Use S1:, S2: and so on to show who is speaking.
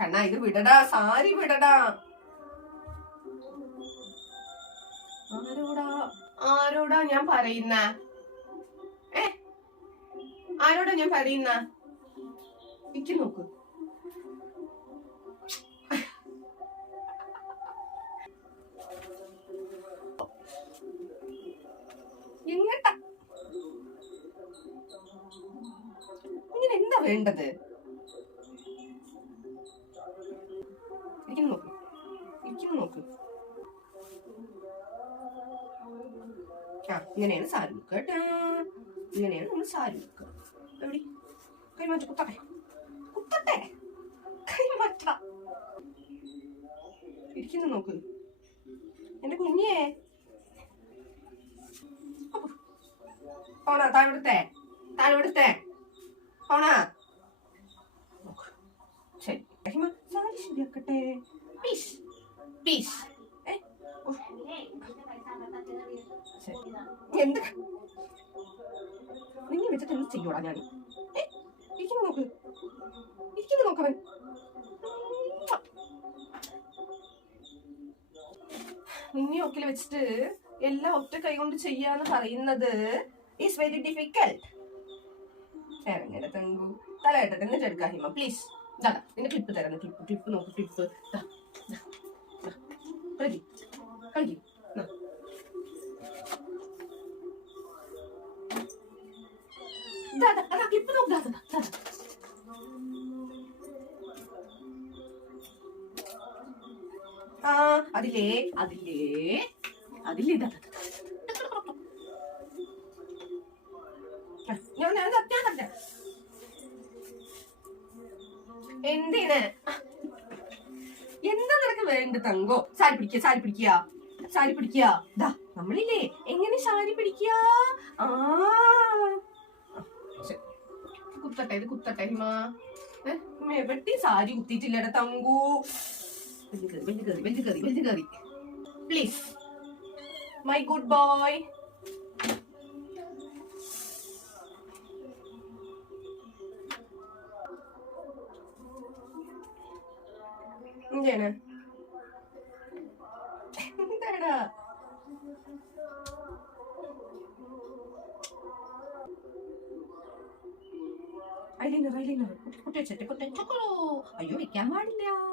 S1: കണ്ണാ ഇത് വിടടാ സാരി വിടടാ. ആരോടാ? ആരോടാ ഞാൻ പറയുന്ന? ഏ? ആരോടാ ഞാൻ പറയുന്ന? ഇക്ക് നോക്ക്. എങ്ങട്ടാ ഇങ്ങനെ എന്താ വേണ്ടത്? ഇരിക്കുന്നു നോക്ക്. ഇരിക്കുന്നു നോക്ക്. ആ ഇങ്ങനെയാണ് സാരി നോക്ക് ഇങ്ങനെയാണ് നമ്മൾ സാരി നോക്ക് എവിടെ? കൈമാറ്റ കുത്തട്ടെ. കുത്തട്ടെ. കൈമാറ്റ ഇരിക്കുന്നു നോക്ക്. എന്റെ കുഞ്ഞേ പോണ താഴെടുത്തേ താഴെടുത്തേ നോക്ക്. ശരി റഹിമ സാരി ശരിയാക്കട്ടെ പീസ് പീസ്. എന്ത്? നിന്നെ വെച്ചിട്ട് എന്ത് ചെയ്യോടാ ഞാൻ? ഇരിക്കുന്നു നോക്ക്. ഇരിക്കുന്നു നോക്കവൻ നിന്നെ ഒക്കിൽ വെച്ചിട്ട് എല്ലാം ഒറ്റ കൈകൊണ്ട് ചെയ്യാന്ന് പറയുന്നത് ഈസ് വെരി ഡിഫിക്കൽട്ട് ഇറങ്ങരുത് തങ്കു. തലയിട്ടെ എന്നിട്ട് എടുക്കാം ഹിമ. പ്ലീസ് ദാ നിന്റെ ക്ലിപ്പ് തരാം ക്ലിപ്പ് ക്ലിപ്പ് നോക്ക് ക്ലിപ്പ് ക്ലിപ്പ് നോക്ക്. ആ അതിലേ അതിലേ. ഞാൻ ഞാൻ ഞാൻ. എന്തിന്? എന്താ നിനക്ക് വേണ്ട തങ്കോ? സാരി പിടിക്ക സാരി പിടിക്കുക സാരി പിടിക്കുക ദാ നമ്മളില്ലേ. എങ്ങനെ സാരി പിടിക്കുക ആ. കുത്തട്ടെ ഇത് കുത്തട്ടെ ഹിമ. എവിടെ സാരി കുത്തിയിട്ടില്ലട തങ്കു. വലിയ കറി വലിയ കറി വലിയ കറി വലിയ കറി പ്ലീസ് മൈ ഗുഡ് ബോയ് 이제는? 힘들어 아이리너 아이리너 꼬대 제때 꼬대 초코로. 아유 이게 말이야